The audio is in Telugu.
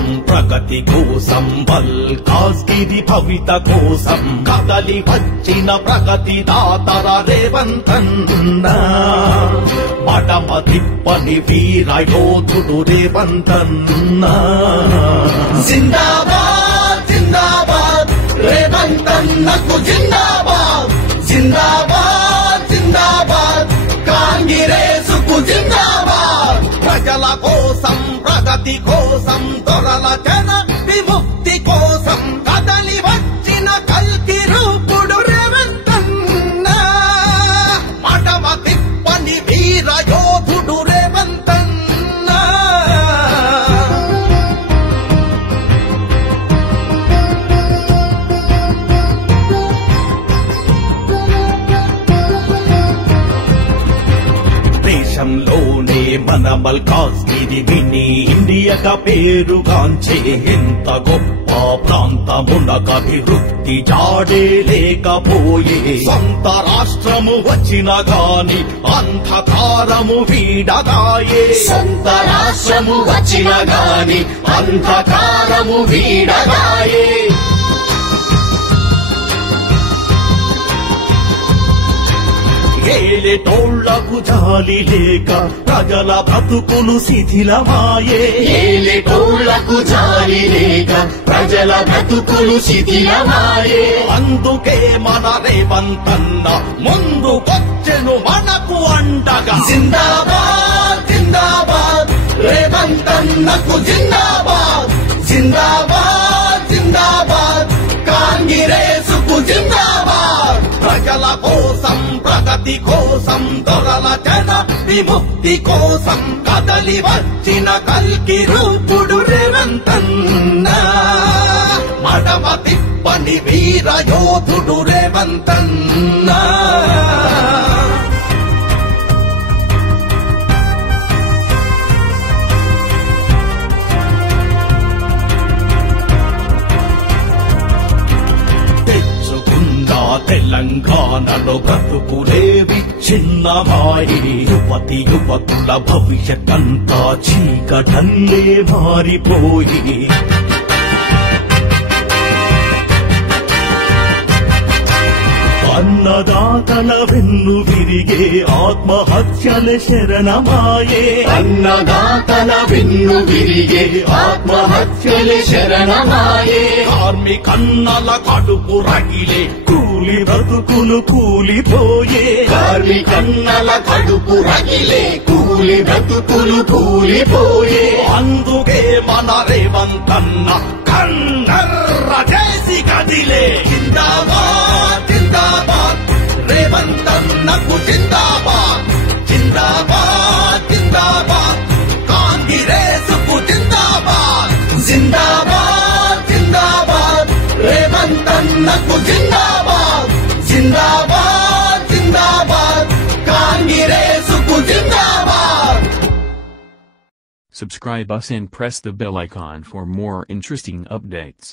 కోసం ప్రగతి కోసం వల్కాస్గిరి భవిత కోసం కదలి వచ్చిన ప్రగతి దాతర రేవంతన్న మడమ తిప్పని వీర యోధుడు రేవంతన్న జిందాబాద్ జిందాబాద్ రేవంతన్నకు జిందాబాద్ జిందాబాద్ జిందాబాద్ కాంగ్రెసుకు జిందాబాద్ ప్రజల కోసం ప్రగతి కోసం దొరల జన విముక్తి కోసం కదలి వచ్చిన కల్కి రూపుడు రేవంతన్న మడమ తిప్పని వీర యోధుడు రేవంతన్న దేశంలోనే మన మల్కాజ్గిరి విని ఇండియాగా పేరుగాంచే ఎంత గొప్ప ప్రాంతమునకభివృద్ధి జాడే లేకపోయే సొంత రాష్ట్రము వచ్చిన గాని అంధకారము వీడగాయే సొంత రాష్ట్రము వచ్చిన గాని అంధకారము వీడగాయే ఏలేటోళ్లకు జాలి లేక ప్రజల బ్రతుకులు శిథిలమాయే ఏలేటోళ్లకు జాలి లేక ప్రజల బ్రతుకులు శిథిలమాయే అందుకే మన రేవంతన్న ముందుకొచ్చెను మనకు అండగా జిందాబాద్ జిందాబాద్ రేవంతన్నకు జిందాబాద్ జిందాబాద్ జిందాబాద్ కాంగ్రెసుకు జిందాబాద్ ప్రజల కోసం ప్రగతి కోసం దొరల జన విముక్తి కోసం కదలి వచ్చిన కల్కి రూపుడు రేవంతన్న మడమ తిప్పని వీర యోధుడు రేవంతన్న తెలంగాణలో బ్రతుకులేవి చిన్నమాయి యువతి యువకుల భవిష్యత్తంతా చీకటల్లే మారిపోయి అన్నదాతల వెన్ను విరిగే ఆత్మహత్యల శరణమాయే అన్నదాతల వెన్ను విరిగే ఆత్మహత్యల శరణమాయే కార్మికన్నల కడుపు రగిలే కూలి బ్రతుకులు కూలిపోయే కార్మికన్నల కడుపు రగిలే కూలి బ్రతుకులు కూలిపోయే అందుకే మన రేవంతన్న కన్నర్ర చేసి కదిలే జిందాబాద్ జిందాబాద్ రేవంతన్నకు జిందాబాద్ జిందాబాద్ జిందాబాద్ కాంగ్రెసుకు జిందాబాద్ జిందాబాద్ జిందాబాద్ రేవంతన్నకు జిందాబాద్ జిందాబాద్ జిందాబాద్ కాంగ్రెసుకు జిందాబాద్. Subscribe us and press the bell icon for more interesting updates.